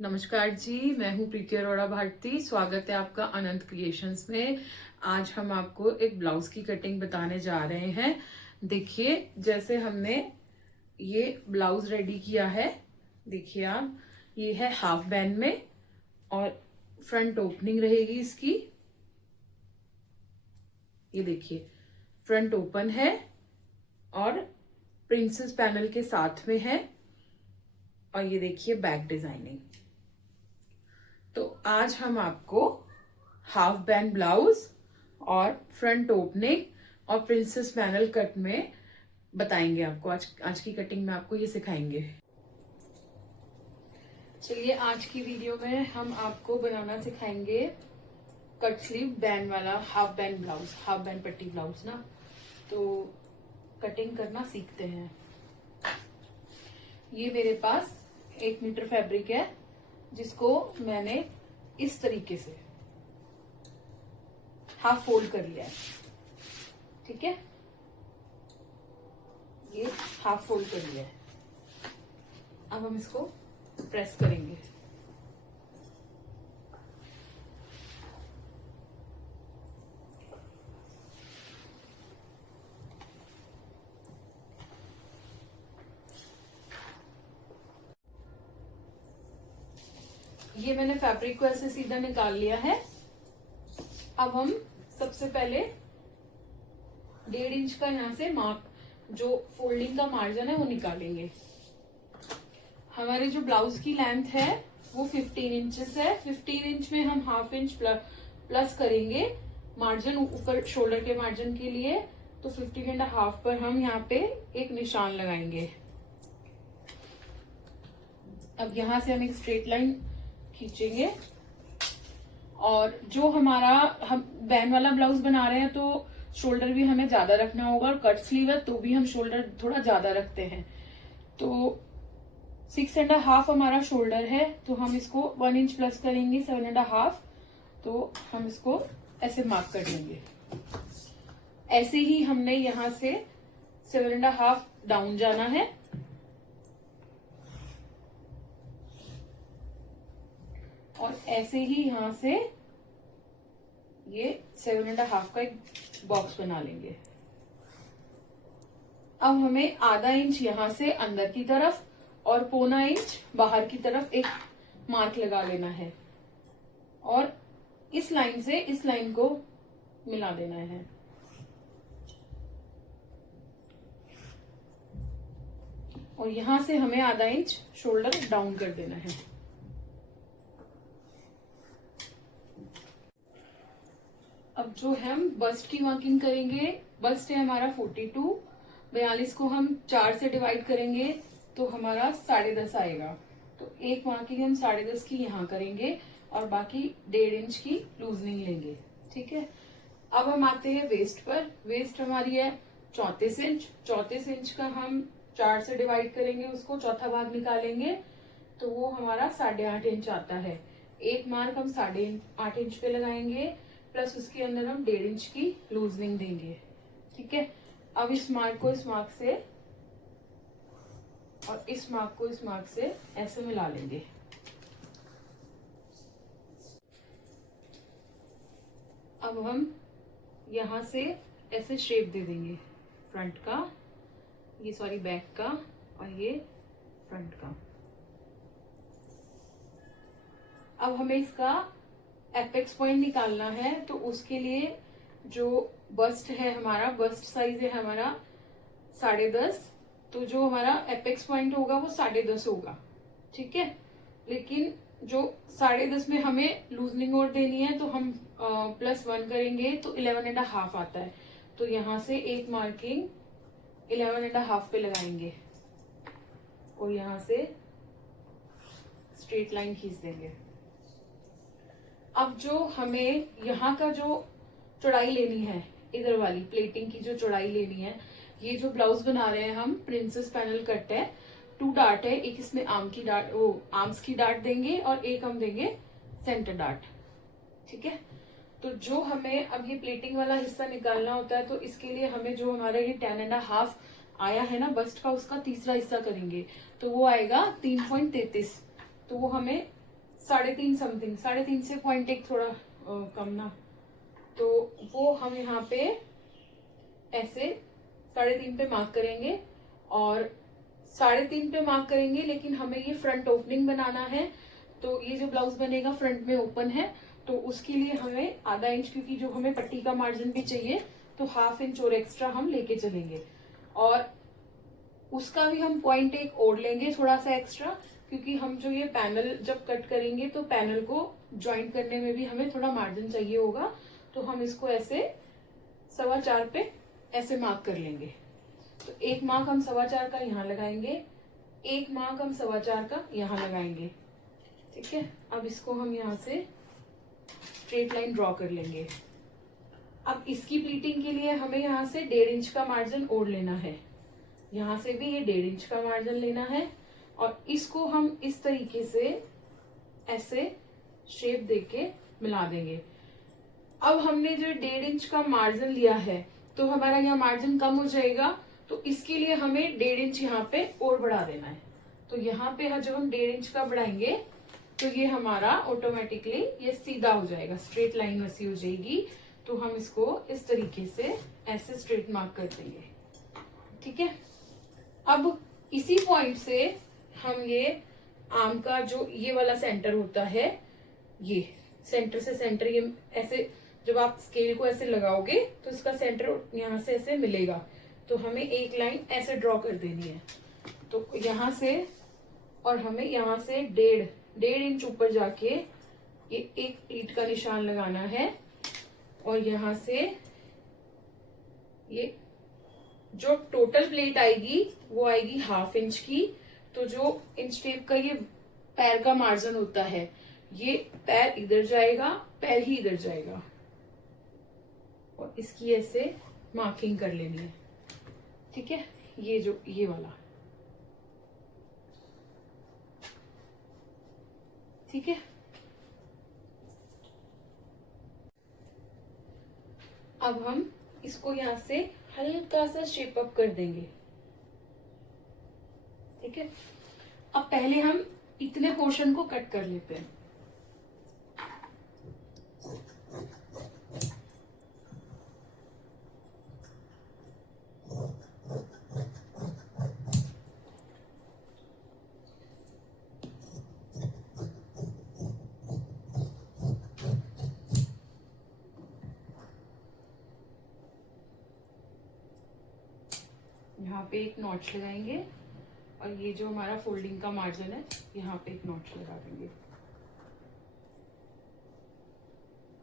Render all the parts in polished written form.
नमस्कार जी, मैं हूँ प्रीति अरोड़ा भारती। स्वागत है आपका अनंत क्रिएशंस में। आज हम आपको एक ब्लाउज की कटिंग बताने जा रहे हैं। देखिए, जैसे हमने ये ब्लाउज रेडी किया है, देखिए आप, ये है हाफ बैंड में और फ्रंट ओपनिंग रहेगी इसकी। ये देखिए, फ्रंट ओपन है और प्रिंसेस पैनल के साथ में है। और ये देखिए बैक डिजाइनिंग। तो आज हम आपको हाफ बैंड ब्लाउज और फ्रंट ओपनिंग और प्रिंसेस पैनल कट में बताएंगे आपको। आज की कटिंग में आपको ये सिखाएंगे। चलिए, आज की वीडियो में हम आपको बनाना सिखाएंगे कट स्लीव बैंड वाला half band blouse, half band पट्टी ब्लाउज ना। तो कटिंग करना सीखते हैं। ये मेरे पास 1 मीटर फैब्रिक है, जिसको मैंने इस तरीके से हाफ फोल्ड कर लिया है। ठीक है, ये हाफ फोल्ड कर लिया है। अब हम इसको प्रेस करेंगे। ये मैंने फैब्रिक को ऐसे सीधा निकाल लिया है। अब हम सबसे पहले 1.5 इंच का यहाँ से मार्क, जो फोल्डिंग का मार्जिन है, वो निकालेंगे। हमारे जो ब्लाउज की लेंथ है वो 15 इंचेस है। 15 इंच में हम हाफ इंच प्लस करेंगे मार्जिन ऊपर शोल्डर के मार्जिन के लिए। तो 15.5 पर हम यहाँ पे एक निशान लगाएंगे। अब यहाँ से हम एक स्ट्रेट लाइन खींचेंगे। और जो हमारा हम बैंड वाला ब्लाउज बना रहे हैं तो शोल्डर भी हमें ज्यादा रखना होगा, और कट स्लीव है तो भी हम शोल्डर थोड़ा ज्यादा रखते हैं। तो 6.5 हमारा शोल्डर है, तो हम इसको 1 इंच प्लस करेंगे 7.5। तो हम इसको ऐसे मार्क कर लेंगे। ऐसे ही हमने यहाँ से 7.5 डाउन जाना है। और ऐसे ही यहां से ये 7.5 का एक बॉक्स बना लेंगे। अब हमें आधा इंच यहां से अंदर की तरफ और पौना इंच बाहर की तरफ एक मार्क लगा लेना है, और इस लाइन से इस लाइन को मिला देना है। और यहां से हमें आधा इंच शोल्डर डाउन कर देना है। अब जो हम बस्ट की मार्किंग करेंगे, बस्ट है हमारा 42, 42 को हम 4 से डिवाइड करेंगे तो हमारा 10.5 आएगा। तो एक मार्किंग हम 10.5 की यहाँ करेंगे और बाकी 1.5 इंच की लूजनिंग लेंगे। ठीक है, अब हम आते हैं वेस्ट पर। वेस्ट हमारी है 34 इंच। 34 इंच का हम 4 से डिवाइड करेंगे, उसको चौथा भाग निकालेंगे तो वो हमारा 8.5 इंच आता है। एक मार्क हम 8.5 इंच पे लगाएंगे, प्लस उसके अंदर हम 1.5 इंच की लूजनिंग देंगे। ठीक है, अब इस मार्क को इस मार्क से और इस मार्क को इस मार्क से ऐसे मिला लेंगे। अब हम यहां से ऐसे शेप दे देंगे, फ्रंट का, ये सॉरी बैक का, और ये फ्रंट का। अब हमें इसका एपेक्स पॉइंट निकालना है, तो उसके लिए जो बस्ट है हमारा, बस्ट साइज है हमारा 10.5, तो जो हमारा एपेक्स पॉइंट होगा वो 10.5 होगा। ठीक है, लेकिन जो 10.5 में हमें लूजनिंग और देनी है, तो हम +1 करेंगे तो 11.5 आता है। तो यहां से एक मार्किंग 11.5 पे लगाएंगे और यहां से स्ट्रेट लाइन खींच देंगे। अब जो हमें यहाँ का जो चौड़ाई लेनी है, इधर वाली प्लेटिंग की जो चौड़ाई लेनी है, ये जो ब्लाउज बना रहे हैं हम प्रिंसेस पैनल कट है, 2 डार्ट है। एक इसमें आर्म्स की डार्ट देंगे और एक हम देंगे सेंटर डार्ट। ठीक है, तो जो हमें अब ये प्लेटिंग वाला हिस्सा निकालना होता है, तो इसके लिए हमें जो हमारा ये 10.5 आया है ना बस्ट का, उसका तीसरा हिस्सा करेंगे तो वो आएगा 3.33। तो वो हमें 3.5 समथिंग, 3.5 से 0.1 थोड़ा कम ना, तो वो हम यहाँ पे ऐसे 3.5 पे मार्क करेंगे और 3.5 पे मार्क करेंगे, लेकिन हमें ये फ्रंट ओपनिंग बनाना है। तो ये जो ब्लाउज बनेगा फ्रंट में ओपन है, तो उसके लिए हमें आधा इंच, क्योंकि जो हमें पट्टी का मार्जिन भी चाहिए, तो 1/2 इंच और एक्स्ट्रा हम लेके चलेंगे। और उसका भी हम 0.1 ओढ़ लेंगे थोड़ा सा एक्स्ट्रा, क्योंकि हम जो ये पैनल जब कट करेंगे तो पैनल को ज्वाइंट करने में भी हमें थोड़ा मार्जिन चाहिए होगा। तो हम इसको ऐसे 4.25 पे ऐसे मार्क कर लेंगे। तो एक मार्क हम 4.25 का यहाँ लगाएंगे, एक मार्क हम 4.25 का यहाँ लगाएंगे। ठीक है, अब इसको हम यहाँ से स्ट्रेट लाइन ड्रॉ कर लेंगे। अब इसकी प्लीटिंग के लिए हमें यहाँ से 1.5 इंच का मार्जिन ओढ़ लेना है, यहाँ से भी ये 1.5 इंच का मार्जिन लेना है, और इसको हम इस तरीके से ऐसे शेप देके मिला देंगे। अब हमने जो 1.5 इंच का मार्जिन लिया है, तो हमारा यहाँ मार्जिन कम हो जाएगा, तो इसके लिए हमें 1.5 इंच यहाँ पे और बढ़ा देना है। तो यहाँ पे जब हम 1.5 इंच का बढ़ाएंगे तो ये हमारा ऑटोमेटिकली ये सीधा हो जाएगा, स्ट्रेट लाइन वैसी हो जाएगी। तो हम इसको इस तरीके से ऐसे स्ट्रेट मार्क कर देंगे। ठीक है, अब इसी पॉइंट से हम ये आर्म का जो ये वाला सेंटर होता है, ये सेंटर से सेंटर, ये ऐसे जब आप स्केल को ऐसे लगाओगे तो इसका सेंटर यहाँ से ऐसे मिलेगा। तो हमें एक लाइन ऐसे ड्रॉ कर देनी है। तो यहाँ से और हमें यहाँ से 1.5 इंच ऊपर जाके ये एक प्लीट का निशान लगाना है, और यहाँ से ये जो टोटल प्लेट आएगी वो आएगी 1/2 इंच की। तो जो इंच टेप का ये पैर का मार्जिन होता है, ये पैर इधर जाएगा, पैर ही इधर जाएगा, और इसकी ऐसे मार्किंग कर लेनी है। ठीक है, ये जो ये वाला, ठीक है। अब हम इसको यहाँ से हल्का सा शेप अप कर देंगे। ठीक है, अब पहले हम इतने पोर्शन को कट कर लेते हैं। यहाँ पे एक नॉच लगाएंगे, और ये जो हमारा फोल्डिंग का मार्जिन है, यहाँ पे एक नॉच लगा देंगे।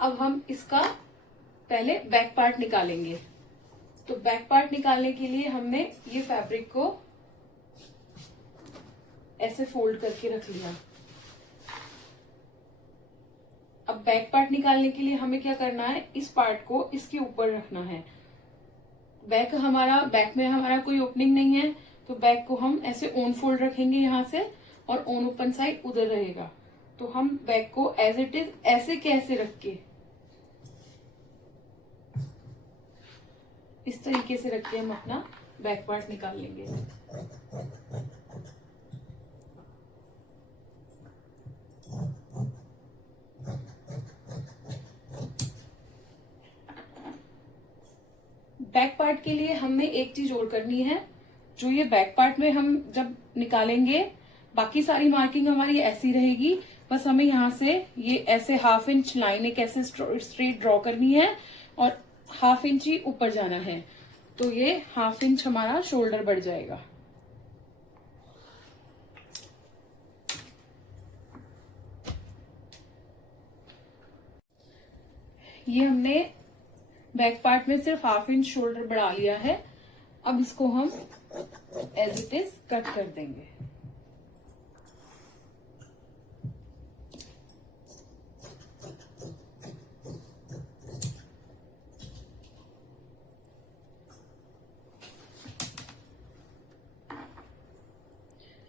अब हम इसका पहले बैक पार्ट निकालेंगे। तो बैक पार्ट निकालने के लिए हमने ये फैब्रिक को ऐसे फोल्ड करके रख लिया। अब बैक पार्ट निकालने के लिए हमें क्या करना है, इस पार्ट को इसके ऊपर रखना है। बैक में हमारा कोई ओपनिंग नहीं है, तो बैक को हम ऐसे ऑन फोल्ड रखेंगे यहाँ से, और ऑन ओपन साइड उधर रहेगा। तो हम बैक को एज इट इज ऐसे कैसे रख के, इस तरीके से रख के हम अपना बैक पार्ट निकाल लेंगे। बैक पार्ट के लिए हमें एक चीज और करनी है। जो ये बैक पार्ट में हम जब निकालेंगे, बाकी सारी मार्किंग हमारी ऐसी रहेगी, बस हमें यहाँ से ये ऐसे 1/2 इंच लाइन एक ऐसे स्ट्रेट ड्रॉ करनी है, और 1/2 इंच ही ऊपर जाना है। तो ये 1/2 इंच हमारा शोल्डर बढ़ जाएगा। ये हमने बैक पार्ट में सिर्फ 1/2 इंच शोल्डर बढ़ा लिया है। अब इसको हम एज इट इज कट कर देंगे।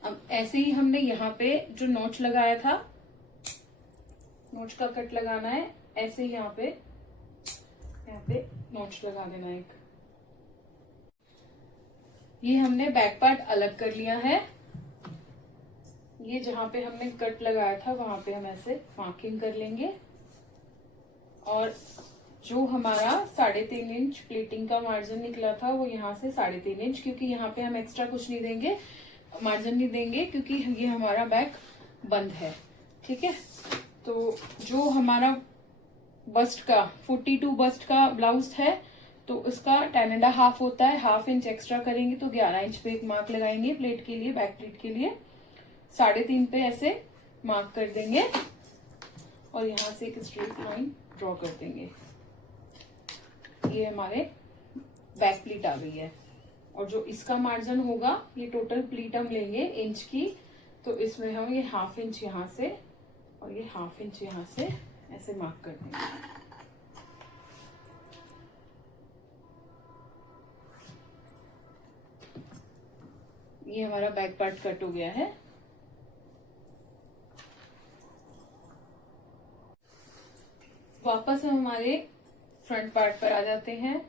अब ऐसे ही हमने यहाँ पे जो नोच लगाया था, नोच का कट लगाना है। ऐसे ही यहाँ पे नोच लगा देना एक। ये हमने बैक पार्ट अलग कर लिया है। ये जहां पे हमने कट लगाया था वहां पे हम ऐसे मार्किंग कर लेंगे। और जो हमारा 3.5 इंच प्लीटिंग का मार्जिन निकला था वो यहाँ से 3.5 इंच, क्योंकि यहाँ पे हम एक्स्ट्रा कुछ नहीं देंगे, मार्जिन नहीं देंगे, क्योंकि ये हमारा बैक बंद है। ठीक है, तो जो हमारा बस्ट का 42 बस्ट का ब्लाउज है तो उसका 10.5 होता है, 1/2 इंच एक्स्ट्रा करेंगे तो 11 इंच पे एक मार्क लगाएंगे प्लेट के लिए, बैक प्लेट के लिए 3.5 पे ऐसे मार्क कर देंगे और यहाँ से एक स्ट्रेट लाइन ड्रॉ कर देंगे। ये हमारे बैक प्लीट आ गई है। और जो इसका मार्जिन होगा, ये टोटल प्लीट हम लेंगे इंच की, तो इसमें हम ये 1/2 इंच यहाँ से और ये 1/2 इंच यहाँ से ऐसे मार्क कर देंगे। ये हमारा बैक पार्ट कट हो गया है। वापस हम हमारे फ्रंट पार्ट पर आ जाते हैं।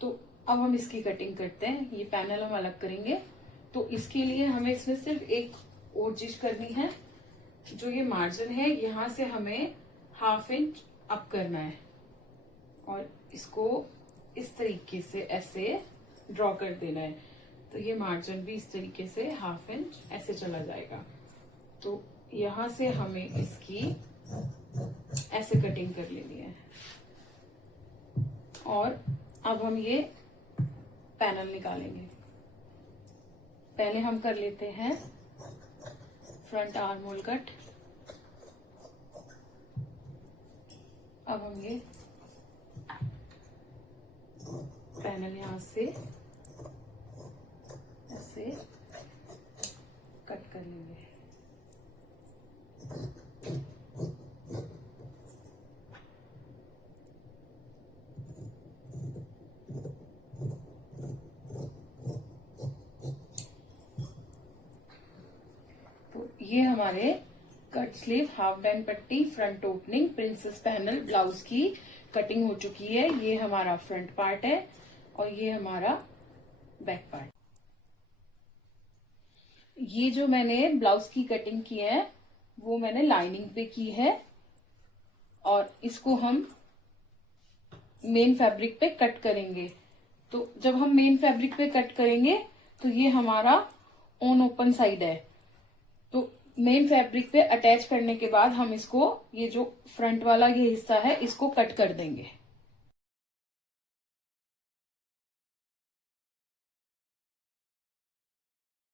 तो अब हम इसकी कटिंग करते हैं। ये पैनल हम अलग करेंगे, तो इसके लिए हमें इसमें सिर्फ एक और चीज करनी है। जो ये मार्जिन है यहाँ से हमें 1/2 इंच अप करना है और इसको इस तरीके से ऐसे ड्रॉ कर देना है। तो ये मार्जिन भी इस तरीके से 1/2 इंच ऐसे चला जाएगा। तो यहाँ से हमें इसकी ऐसे कटिंग कर लेनी है। और अब हम ये पैनल निकालेंगे। पहले हम कर लेते हैं फ्रंट आर्म होल कट। अब हम ये पैनल यहां से ऐसे कट कर लेंगे। तो ये हमारे कट स्लीव, हाफ बैंड पट्टी, front opening, princess panel blouse की कटिंग हो चुकी है। ये हमारा फ्रंट पार्ट है और ये हमारा बैक पार्ट। ये जो मैंने ब्लाउज की कटिंग की है वो मैंने लाइनिंग पे की है और इसको हम मेन फैब्रिक पे कट करेंगे। तो जब हम मेन फैब्रिक पे कट करेंगे तो ये हमारा ऑन ओपन साइड है। तो मेन फैब्रिक पे अटैच करने के बाद हम इसको, ये जो फ्रंट वाला ये हिस्सा है, इसको कट कर देंगे।